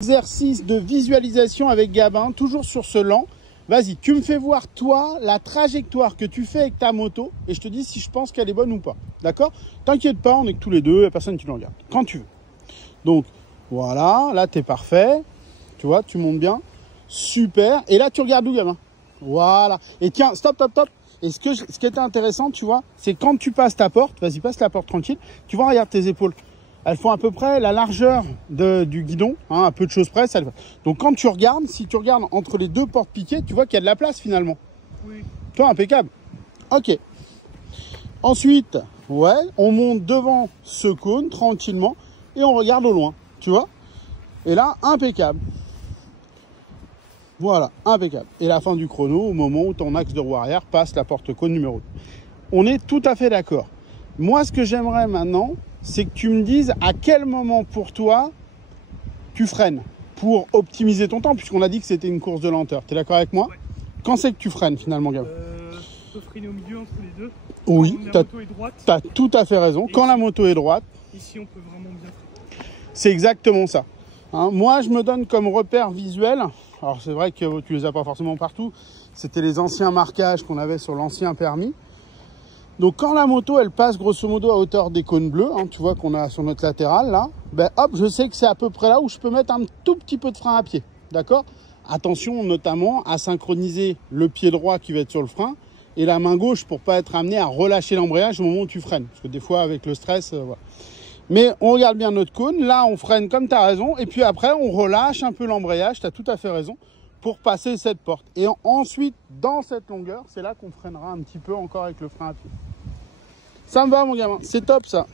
Exercice de visualisation avec Gabin, toujours sur ce lent. Vas-y, tu me fais voir, toi, la trajectoire que tu fais avec ta moto et je te dis si je pense qu'elle est bonne ou pas. D'accord? T'inquiète pas, on est que tous les deux, il n'y a personne qui nous regarde. Quand tu veux. Donc, voilà, là, tu es parfait. Tu vois, tu montes bien. Super. Et là, tu regardes où, Gabin? Voilà. Et tiens, stop, stop, stop. Et ce qui était intéressant, tu vois, c'est quand tu passes ta porte, vas-y, passe la porte tranquille, tu vois, regarde tes épaules. Elles font à peu près la largeur du guidon, hein, à peu de choses près. Donc quand tu regardes, si tu regardes entre les deux portes piquées, tu vois qu'il y a de la place finalement. Oui. Toi, impeccable. Ok. Ensuite, ouais, on monte devant ce cône tranquillement et on regarde au loin, tu vois. Et là, impeccable. Voilà, impeccable. Et la fin du chrono, au moment où ton axe de roue arrière passe la porte cône numéro 2. On est tout à fait d'accord. Moi, ce que j'aimerais maintenant, c'est que tu me dises à quel moment pour toi tu freines pour optimiser ton temps, puisqu'on a dit que c'était une course de lenteur. Tu es d'accord avec moi? Ouais. Quand c'est que tu freines finalement, Gab? On peut freiner au milieu entre les deux. Oui, quand la moto est droite. Tu as tout à fait raison. Quand la moto est droite, ici on peut vraiment bien freiner. c'est exactement ça. Hein, moi, je me donne comme repère visuel. Alors, c'est vrai que tu les as pas forcément partout. C'était les anciens marquages qu'on avait sur l'ancien permis. Donc quand la moto elle passe grosso modo à hauteur des cônes bleus, hein, tu vois qu'on a sur notre latéral là, ben hop, je sais que c'est à peu près là où je peux mettre un tout petit peu de frein à pied, d'accord? Attention notamment à synchroniser le pied droit qui va être sur le frein et la main gauche pour pas être amené à relâcher l'embrayage au moment où tu freines, parce que des fois avec le stress, voilà. Mais on regarde bien notre cône, là on freine comme tu as raison, et puis après on relâche un peu l'embrayage, tu as tout à fait raison, pour passer cette porte. Et ensuite, dans cette longueur, c'est là qu'on freinera un petit peu encore avec le frein à pied. Ça me va mon gamin, c'est top ça.